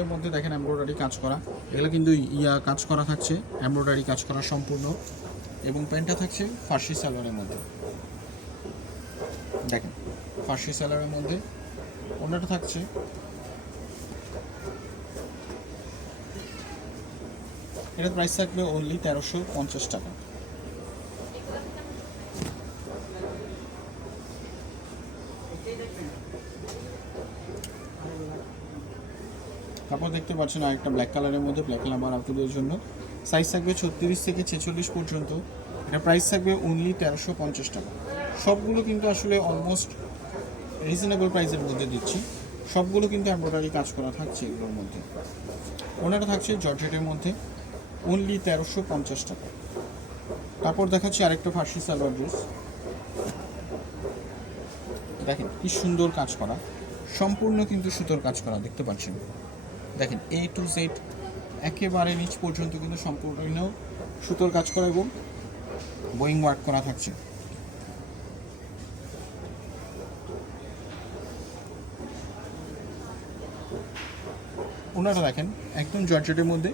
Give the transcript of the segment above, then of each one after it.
সালোয়ারের মধ্যে দেখেন এমব্রয়ডারি কাজ করা, এগুলো কিন্তু কাজ করা থাকছে, এমব্রয়ডারি কাজ করা সম্পূর্ণ। এবং প্যান্টটা থাকছে ফার্সি সালোয়ারের মধ্যে, দেখেন ফার্সি সালোয়ারের মধ্যে। ওনাটা থাকছে এটার প্রাইস থাকবে অনলি 1350 টাকা। তারপর দেখতে পাচ্ছেন আরেকটা ব্ল্যাক কালারের মধ্যে, ব্ল্যাক কালার আপনাদের জন্য। সাইজ থাকবে 36 থেকে 46 পর্যন্ত। এটা প্রাইস থাকবে অনলি 1350 টাকা। সবগুলো কিন্তু আসলে অলমোস্ট রিজনেবল প্রাইসের মধ্যে দিচ্ছি। সবগুলো কিন্তু এমব্রয়ডারি কাজ করা থাকছে এগুলোর মধ্যে। ওনাটা থাকছে জর্জেটের মধ্যে, অনলি 1350 টাকা। তারপর দেখাচ্ছি আরেকটা ফার্সি সালোয়ার ড্রেস, দেখেন কি সুন্দর কাজ করা, সম্পূর্ণ কিন্তু সুতোর কাজ করা, দেখতে পাচ্ছেন। দেখেন A to Z একেবারে নিচ পর্যন্ত কিন্তু সম্পূর্ণ সুতোর কাজ করা এবং বোয়িং ওয়ার্ক করা থাকছে। ওনারা দেখেন একদম জর্জেটের মধ্যে,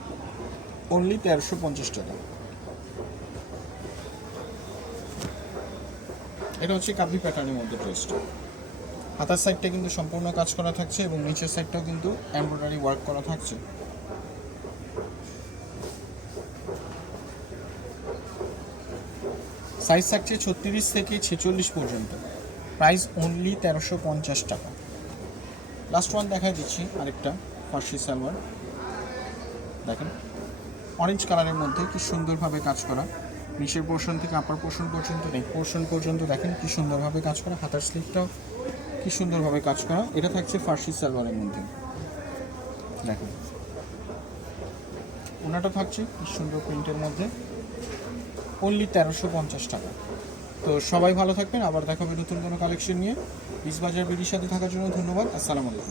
অনলি 1350 টাকা। এটা হচ্ছে কাবলি প্যাটার্নের মধ্যে ড্রেসটা। হাতার সাইডটা কিন্তু সম্পূর্ণ কাজ করা থাকছে এবং নিচের সাইডটাও কিন্তু এমব্রয়ডারি ওয়ার্ক করা থাকছে। সাইজ থাকছে 36 থেকে 46 পর্যন্ত। প্রাইস অনলি 1350 টাকা। লাস্ট ওয়ান দেখাই দিচ্ছি আরেকটা ফার্সি সালোয়ার, দেখেন অরেঞ্জ কালারের মধ্যে কি সুন্দরভাবে কাজ করা, নিচের পোর্শন থেকে আপার পোর্শন পর্যন্ত, নেক পোর্শন পর্যন্ত দেখেন কি সুন্দরভাবে কাজ করা, হাতার স্লিভটাও কি সুন্দরভাবে কাজ করা। এটা থাকছে ফার্সি সালোয়ারের মধ্যে, দেখেন ওনাটা থাকছে কি সুন্দর প্রিন্টের মধ্যে, অনলি 1350 টাকা। তো সবাই ভালো থাকবেন, আবার দেখাবে নতুন কোনো কালেকশন নিয়ে। বিজবাজার বিডির সাথে থাকার জন্য ধন্যবাদ। আসসালামু আলাইকুম।